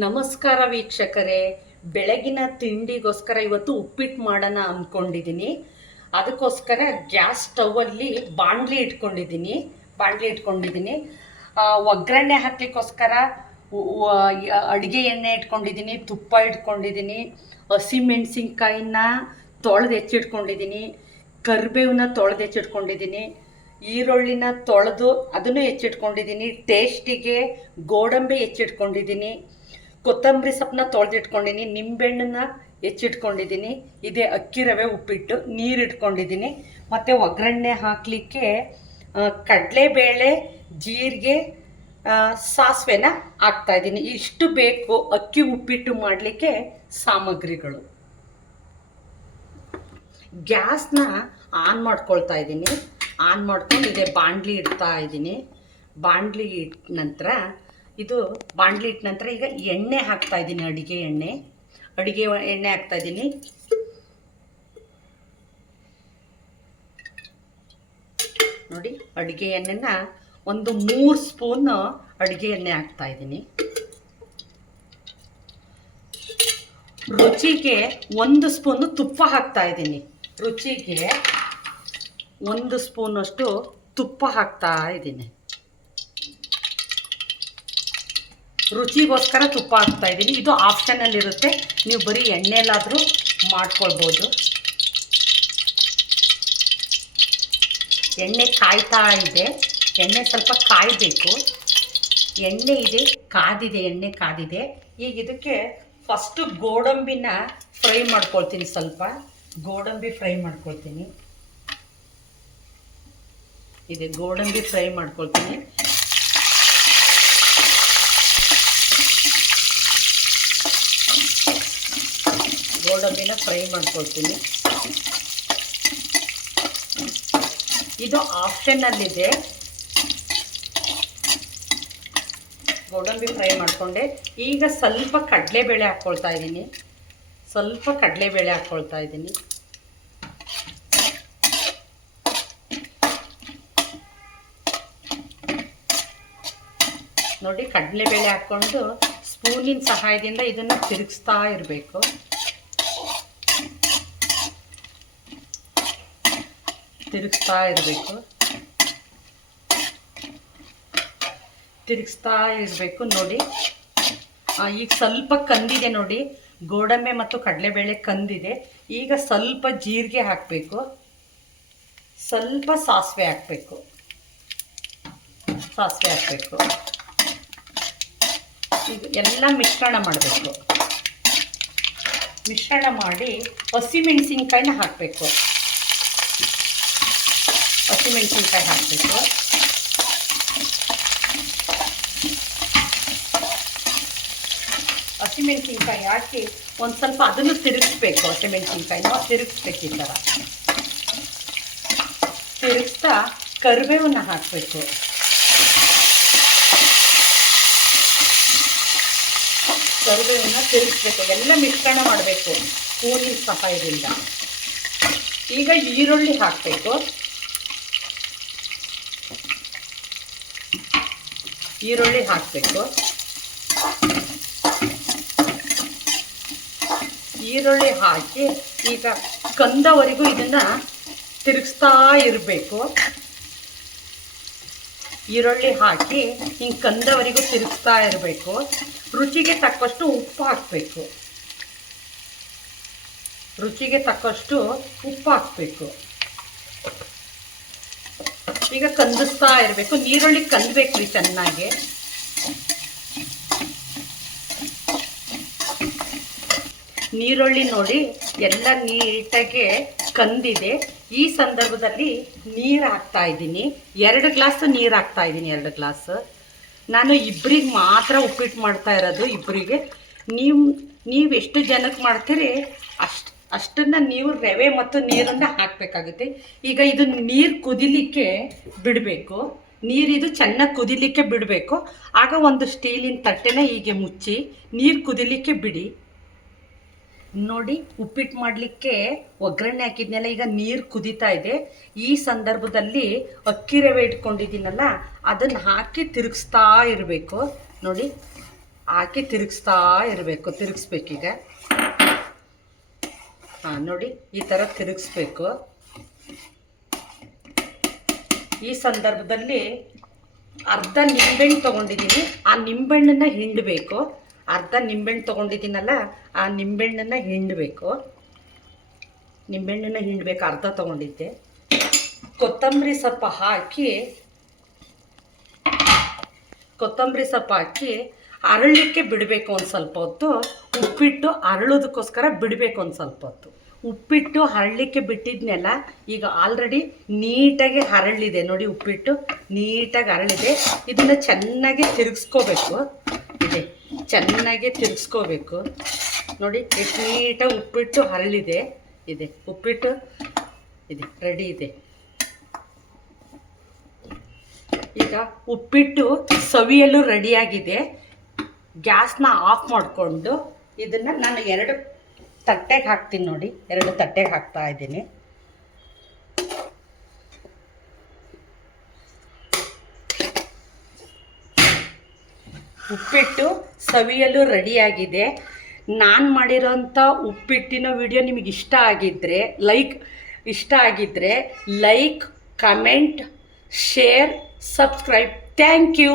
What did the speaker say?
ನಮಸ್ಕಾರ ವೀಕ್ಷಕರೇ. ಬೆಳಗಿನ ತಿಂಡಿಗೋಸ್ಕರ ಇವತ್ತು ಉಪ್ಪಿಟ್ಟು ಮಾಡೋಣ ಅಂದ್ಕೊಂಡಿದ್ದೀನಿ. ಅದಕ್ಕೋಸ್ಕರ ಗ್ಯಾಸ್ ಸ್ಟವಲ್ಲಿ ಬಾಣಲಿ ಇಟ್ಕೊಂಡಿದ್ದೀನಿ. ಒಗ್ಗರಣೆ ಹಾಕಲಿಕ್ಕೋಸ್ಕರ ಅಡುಗೆ ಎಣ್ಣೆ ಇಟ್ಕೊಂಡಿದ್ದೀನಿ, ತುಪ್ಪ ಇಟ್ಕೊಂಡಿದ್ದೀನಿ, ಹಸಿಮೆಣಸಿನ್ಕಾಯಿನ ತೊಳೆದು ಹೆಚ್ಚಿಟ್ಕೊಂಡಿದ್ದೀನಿ, ಕರಿಬೇವನ್ನ ತೊಳೆದು ಹೆಚ್ಚಿಟ್ಕೊಂಡಿದ್ದೀನಿ, ಈರುಳ್ಳಿನ ತೊಳೆದು ಅದನ್ನು ಹೆಚ್ಚಿಟ್ಕೊಂಡಿದ್ದೀನಿ, ಟೇಸ್ಟಿಗೆ ಗೋಡಂಬಿ ಹೆಚ್ಚಿಟ್ಕೊಂಡಿದ್ದೀನಿ, ಕೊತ್ತಂಬರಿ ಸೊಪ್ಪನ್ನ ತೊಳೆದಿಟ್ಕೊಂಡಿದ್ದೀನಿ, ನಿಂಬೆಹಣ್ಣನ್ನ ಹೆಚ್ಚಿಟ್ಕೊಂಡಿದ್ದೀನಿ. ಇದೇ ಅಕ್ಕಿ ರವೆ ಉಪ್ಪಿಟ್ಟು. ನೀರು ಇಟ್ಕೊಂಡಿದ್ದೀನಿ. ಮತ್ತು ಒಗ್ಗರಣೆ ಹಾಕಲಿಕ್ಕೆ ಕಡಲೆಬೇಳೆ, ಜೀರಿಗೆ, ಸಾಸಿವೆನ ಹಾಕ್ತಾಯಿದ್ದೀನಿ. ಇಷ್ಟು ಬೇಕು ಅಕ್ಕಿ ಉಪ್ಪಿಟ್ಟು ಮಾಡಲಿಕ್ಕೆ ಸಾಮಗ್ರಿಗಳು. ಗ್ಯಾಸ್ನ ಆನ್ ಮಾಡ್ಕೊಳ್ತಾ ಇದ್ದೀನಿ. ಆನ್ ಮಾಡ್ಕೊಂಡು ಇದೇ ಬಾಣಲಿ ಇಡ್ತಾ ಇದ್ದೀನಿ. ಬಾಣಲಿ ಇಟ್ಟ ನಂತರ ಈಗ ಎಣ್ಣೆ ಹಾಕ್ತಾ ಇದ್ದೀನಿ. ಅಡುಗೆ ಎಣ್ಣೆ ಹಾಕ್ತಾ ಇದ್ದೀನಿ. ನೋಡಿ, ಅಡುಗೆ ಎಣ್ಣೆನ ಒಂದು 3 ಸ್ಪೂನ್ ಅಡುಗೆ ಎಣ್ಣೆ ಹಾಕ್ತಾ ಇದ್ದೀನಿ. ರುಚಿಗೆ 1 ಸ್ಪೂನು ತುಪ್ಪ ಹಾಕ್ತಾ ಇದ್ದೀನಿ. ರುಚಿಗೆ 1 ಸ್ಪೂನಷ್ಟು ತುಪ್ಪ ಹಾಕ್ತಾ ಇದ್ದೀನಿ. ರುಚಿಗೋಸ್ಕರ ತುಪ್ಪ ಹಾಕ್ತಾ ಇದ್ದೀನಿ. ಇದು ಆಪ್ಷನಲ್ಲಿ ಇರುತ್ತೆ, ನೀವು ಬರೀ ಎಣ್ಣೆಲಾದರೂ ಮಾಡ್ಕೊಳ್ಬೋದು. ಎಣ್ಣೆ ಕಾಯ್ತಾ ಇದೆ. ಎಣ್ಣೆ ಸ್ವಲ್ಪ ಕಾಯಬೇಕು. ಎಣ್ಣೆ ಕಾದಿದೆ. ಈಗ ಇದಕ್ಕೆ ಫಸ್ಟು ಗೋಡಂಬಿನ ಫ್ರೈ ಮಾಡ್ಕೊಳ್ತೀನಿ. ಸ್ವಲ್ಪ ಗೋಡಂಬಿ ಫ್ರೈ ಮಾಡ್ಕೊಳ್ತೀನಿ. ಗೋಡಂಬಿನ ಫ್ರೈ ಮಾಡ್ಕೊಳ್ತೀನಿ. ಇದು ಆಪ್ಷನ್ನಲ್ಲಿದೆ. ಗೋಡಂಬಿ ಫ್ರೈ ಮಾಡಿಕೊಂಡೆ. ಈಗ ಸ್ವಲ್ಪ ಕಡಲೆಬೇಳೆ ಹಾಕ್ಕೊಳ್ತಾ ಇದ್ದೀನಿ. ನೋಡಿ, ಕಡಲೆಬೇಳೆ ಹಾಕ್ಕೊಂಡು ಸ್ಪೂನಿನ ಸಹಾಯದಿಂದ ಇದನ್ನು ತಿರುಗಿಸ್ತಾ ಇರಬೇಕು. ನೋಡಿ, ಈಗ ಸ್ವಲ್ಪ ಕಂದಿದೆ. ನೋಡಿ, ಗೋಡಂಬಿ ಮತ್ತು ಕಡಲೆಬೇಳೆ ಕಂದಿದೆ. ಈಗ ಸ್ವಲ್ಪ ಜೀರಿಗೆ ಹಾಕಬೇಕು, ಸ್ವಲ್ಪ ಸಾಸಿವೆ ಹಾಕಬೇಕು. ಈಗ ಎಲ್ಲ ಮಿಶ್ರಣ ಮಾಡಬೇಕು. ಮಿಶ್ರಣ ಮಾಡಿ ಹಸಿಮೆಣಸಿನ್ಕಾಯಿನ ಹಾಕಬೇಕು. ಹಸಿಮೆಣಸಿನ್ಕಾಯಿ ಹಾಕಿ ಒಂದು ಸ್ವಲ್ಪ ಅದನ್ನು ತಿರುಗಿಸ್ಬೇಕು. ಹಸಿಮೆಣಸಿನ್ಕಾಯಿನ ತಿರುಗಿಸ್ಬೇಕು. ಈ ಥರ ತಿರುಗಿಸ್ತಾ ಕರಿಬೇವನ್ನ ಹಾಕಬೇಕು. ತಿರುಗಿಸ್ಬೇಕು. ಎಲ್ಲ ಮಿಶ್ರಣ ಮಾಡಬೇಕು ಸ್ಪೂನಿನ ಸಹಾಯದಿಂದ. ಈಗ ಈರುಳ್ಳಿ ಹಾಕಬೇಕು. ಈರುಳ್ಳಿ ಹಾಕಿ ಈಗ ಕಂದವರೆಗೂ ಇದನ್ನು ತಿರುಗಿಸ್ತಾ ಇರಬೇಕು. ರುಚಿಗೆ ತಕ್ಕಷ್ಟು ಉಪ್ಪು ಹಾಕಬೇಕು. ಈಗ ಕಂದಿಸ್ತಾ ಇರಬೇಕು. ನೀರುಳ್ಳಿ ಕಂದಬೇಕ್ರಿ ಚೆನ್ನಾಗಿ. ನೀರುಳ್ಳಿ ನೋಡಿ ಎಲ್ಲ ನೀಟಾಗಿ ಕಂದಿದೆ. ಈ ಸಂದರ್ಭದಲ್ಲಿ ನೀರು ಹಾಕ್ತಾ ಇದ್ದೀನಿ. 2 ಗ್ಲಾಸ್ ನೀರು ಹಾಕ್ತಾ ಇದ್ದೀನಿ. 2 ಗ್ಲಾಸ್. ನಾನು ಇಬ್ಬರಿಗೆ ಮಾತ್ರ ಉಪ್ಪಿಟ್ಟು ಮಾಡ್ತಾ ಇರೋದು. ಇಬ್ಬರಿಗೆ. ನೀವು ಎಷ್ಟು ಜನಕ್ಕೆ ಮಾಡ್ತೀರಿ ಅಷ್ಟನ್ನು ನೀವು ರವೆ ಮತ್ತು ನೀರನ್ನು ಹಾಕಬೇಕಾಗುತ್ತೆ. ಈಗ ಇದು ನೀರು ಕುದಿಲಿಕ್ಕೆ ಬಿಡಬೇಕು. ನೀರಿದು ಚೆನ್ನಾಗಿ ಕುದಿಲಿಕ್ಕೆ ಬಿಡಬೇಕು. ಆಗ ಒಂದು ಸ್ಟೀಲಿನ ತಟ್ಟೆನ ಹೀಗೆ ಮುಚ್ಚಿ ನೀರು ಕುದಿಲಿಕ್ಕೆ ಬಿಡಿ. ನೋಡಿ, ಉಪ್ಪಿಟ್ಟು ಮಾಡಲಿಕ್ಕೆ ಒಗ್ಗರಣೆ ಹಾಕಿದ್ನೆಲ್ಲ. ಈಗ ನೀರು ಕುದೀತಾ ಇದೆ. ಈ ಸಂದರ್ಭದಲ್ಲಿ ಅಕ್ಕಿ ರವೆ ಇಟ್ಕೊಂಡಿದ್ದೀನಲ್ಲ, ಅದನ್ನು ಹಾಕಿ ತಿರುಗಿಸ್ತಾ ಇರಬೇಕು. ನೋಡಿ, ಹಾಕಿ ತಿರುಗಿಸ್ತಾ ಇರಬೇಕು. ತಿರುಗಿಸ್ಬೇಕೀಗ. ಹಾಂ ನೋಡಿ, ಈ ಥರ ತಿರುಗಿಸ್ಬೇಕು. ಈ ಸಂದರ್ಭದಲ್ಲಿ ಅರ್ಧ ನಿಂಬೆಹಣ್ಣು ತೊಗೊಂಡಿದ್ದೀನಿ. ಆ ನಿಂಬೆಹಣ್ಣನ್ನು ಹಿಂಡಬೇಕು. ಅರ್ಧ ನಿಂಬೆಹಣ್ಣು ತೊಗೊಂಡಿದ್ದೀನಲ್ಲ, ಆ ನಿಂಬೆಹಣ್ಣನ್ನು ಹಿಂಡಬೇಕು. ನಿಂಬೆಹಣ್ಣನ್ನು ಹಿಂಡಬೇಕು, ಅರ್ಧ ತೊಗೊಂಡಿದ್ದೆ. ಕೊತ್ತಂಬರಿ ಸೊಪ್ಪು ಹಾಕಿ ಅರಳಲಿಕ್ಕೆ ಬಿಡಬೇಕು ಒಂದು ಸ್ವಲ್ಪ ಹೊತ್ತು. ಉಪ್ಪಿಟ್ಟು ಅರಳೋದಕ್ಕೋಸ್ಕರ ಬಿಡಬೇಕು ಒಂದು ಸ್ವಲ್ಪ ಹೊತ್ತು. ಉಪ್ಪಿಟ್ಟು ಹರಳಲಿಕ್ಕೆ ಬಿಟ್ಟಿದ್ನೆಲ್ಲ ಈಗ ಆಲ್ರೆಡಿ ನೀಟಾಗಿ ಹರಳಿದೆ ನೋಡಿ. ಉಪ್ಪಿಟ್ಟು ನೀಟಾಗಿ ಹರಳಿದೆ. ಇದನ್ನು ಚೆನ್ನಾಗಿ ತಿರುಗಿಸ್ಕೋಬೇಕು. ಚೆನ್ನಾಗಿ ತಿರುಗಿಸ್ಕೋಬೇಕು ನೋಡಿ. ಎಷ್ಟು ನೀಟಾಗಿ ಉಪ್ಪಿಟ್ಟು ಹರಳಿದೆ. ಉಪ್ಪಿಟ್ಟು ರೆಡಿ ಇದೆ. ಈಗ ಉಪ್ಪಿಟ್ಟು ಸವಿಯಲು ರೆಡಿಯಾಗಿದೆ. ಗ್ಯಾಸ್ನ ಆಫ್ ಮಾಡಿಕೊಂಡು ಇದನ್ನು ನಾನು 2 ತಟ್ಟೆಗೆ ಹಾಕ್ತೀನಿ ನೋಡಿ. 2 ತಟ್ಟೆಗೆ ಹಾಕ್ತಾ ಇದ್ದೀನಿ. ಉಪ್ಪಿಟ್ಟು ಸವಿಯಲು ರೆಡಿಯಾಗಿದೆ. ನಾನು ಮಾಡಿರೋಂಥ ಉಪ್ಪಿಟ್ಟಿನ ವಿಡಿಯೋ ನಿಮಗೆ ಇಷ್ಟ ಆಗಿದ್ದರೆ like, comment, share, subscribe. Thank you.